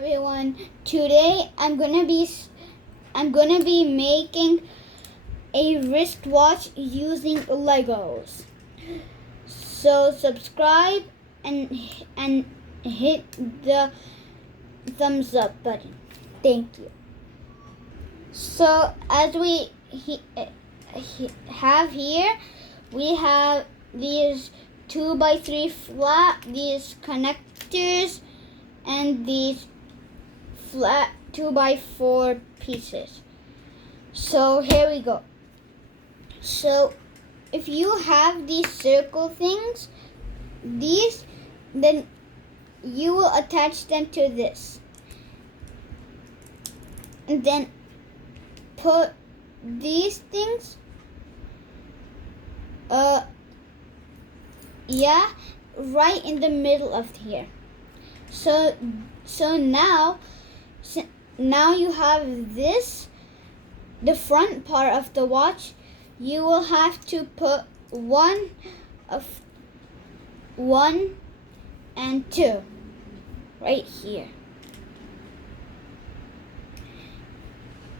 everyone. Today I'm gonna be making a wristwatch using Legos. So subscribe and hit the thumbs up button. Thank you. So as we have here, we have these 2x3 flat, these connectors, and these flat 2x4 pieces. So here we go. So if you have these circle things, then you will attach them to this, and then put these things right in the middle of here. So now you have this, the front part of the watch. You will have to put 1 and 2 right here.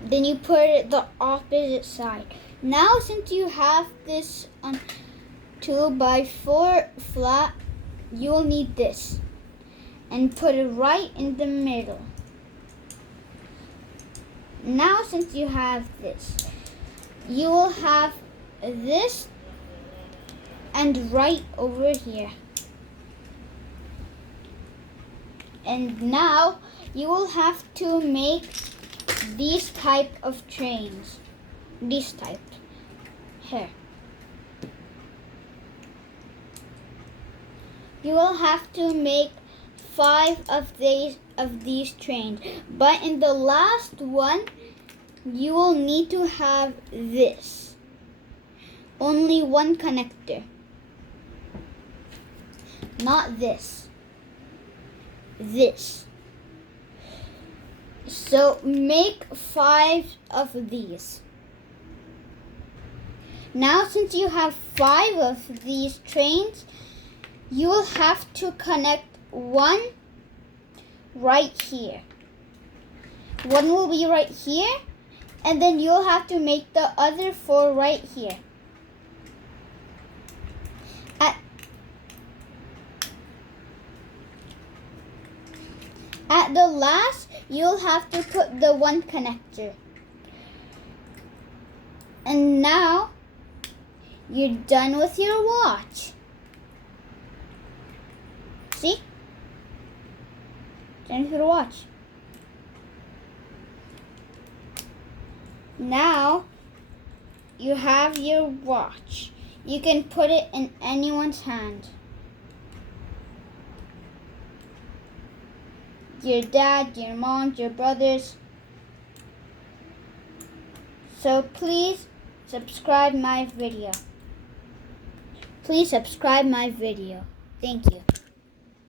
Then you put it the opposite side. Now since you have this 2x4 flat, you will need this and put it right in the middle. Now since you have this, you will have this and right over here. And now you will have to make these type of trains. These type. Here. You will have to make 5 of these trains. But in the last one, you will need to have this. Only one connector. Not this. This. So make 5 of these. Now since you have 5 of these trains, you will have to connect one right here. One will be right here, and then you'll have to make the other 4 right here. At the last, you'll have to put the one connector. And now, you're done with your watch. See? Done with your watch. Now, you have your watch. You can put it in anyone's hand. Your dad, your mom, your brothers. So please subscribe my video. Please subscribe my video. Thank you.